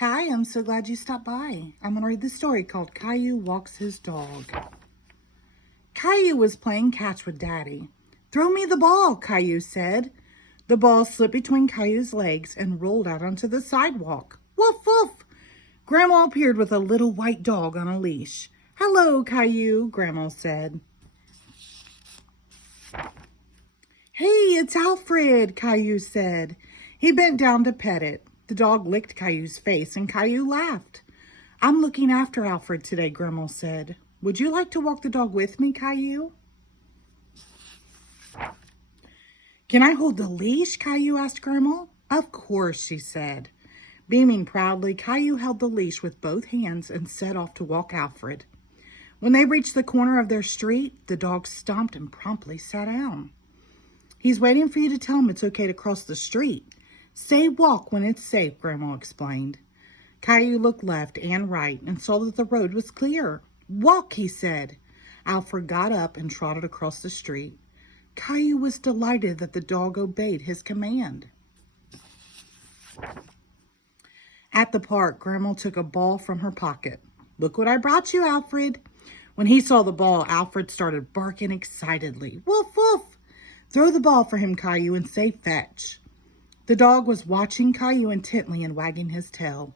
Hi, I'm so glad you stopped by. I'm going to read the story called Caillou Walks His Dog. Caillou was playing catch with Daddy. "Throw me the ball," Caillou said. The ball slipped between Caillou's legs and rolled out onto the sidewalk. Woof, woof! Grandma appeared with a little white dog on a leash. "Hello, Caillou," Grandma said. "Hey, it's Alfred," Caillou said. He bent down to pet it. The dog licked Caillou's face and Caillou laughed. "I'm looking after Alfred today," Grandma said. "Would you like to walk the dog with me, Caillou?" "Can I hold the leash?" Caillou asked Grandma. "Of course," she said. Beaming proudly, Caillou held the leash with both hands and set off to walk Alfred. When they reached the corner of their street, the dog stomped and promptly sat down. "He's waiting for you to tell him it's okay to cross the street. Say walk when it's safe," Grandma explained. Caillou looked left and right and saw that the road was clear. "Walk," he said. Alfred got up and trotted across the street. Caillou was delighted that the dog obeyed his command. At the park, Grandma took a ball from her pocket. "Look what I brought you, Alfred." When he saw the ball, Alfred started barking excitedly. "Woof, woof! Throw the ball for him, Caillou, and say fetch." The dog was watching Caillou intently and wagging his tail.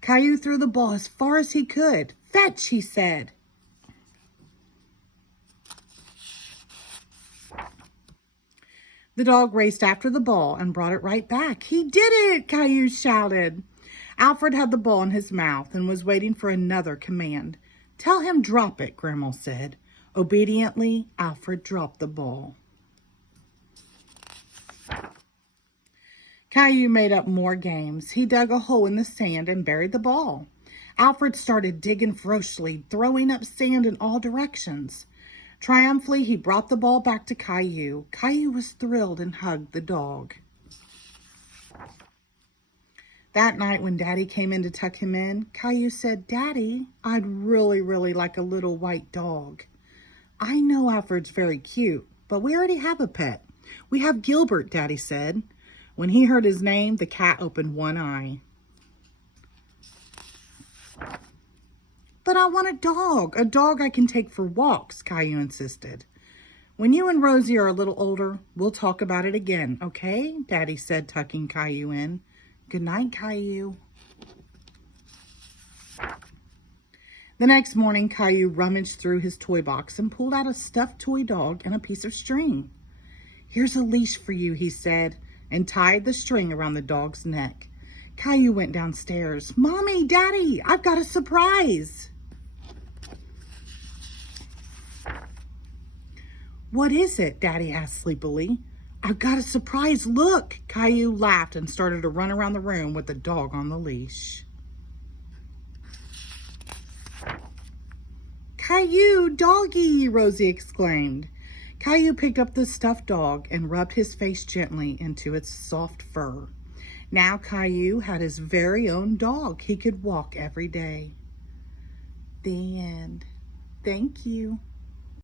Caillou threw the ball as far as he could. "Fetch," he said. The dog raced after the ball and brought it right back. "He did it!" Caillou shouted. Alfred had the ball in his mouth and was waiting for another command. "Tell him drop it," Grandma said. Obediently, Alfred dropped the ball. Caillou made up more games. He dug a hole in the sand and buried the ball. Alfred started digging ferociously, throwing up sand in all directions. Triumphantly, he brought the ball back to Caillou. Caillou was thrilled and hugged the dog. That night when Daddy came in to tuck him in, Caillou said, "Daddy, I'd really like a little white dog." "I know Alfred's very cute, but we already have a pet. We have Gilbert," Daddy said. When he heard his name, the cat opened one eye. "But I want a dog I can take for walks," Caillou insisted. "When you and Rosie are a little older, we'll talk about it again, okay?" Daddy said, tucking Caillou in. "Good night, Caillou." The next morning, Caillou rummaged through his toy box and pulled out a stuffed toy dog and a piece of string. "Here's a leash for you," he said, and tied the string around the dog's neck. Caillou went downstairs. "Mommy, Daddy, I've got a surprise." "What is it?" Daddy asked sleepily. "I've got a surprise, look." Caillou laughed and started to run around the room with the dog on the leash. "Caillou, doggy!" Rosie exclaimed. Caillou picked up the stuffed dog and rubbed his face gently into its soft fur. Now Caillou had his very own dog he could walk every day. The end. Thank you.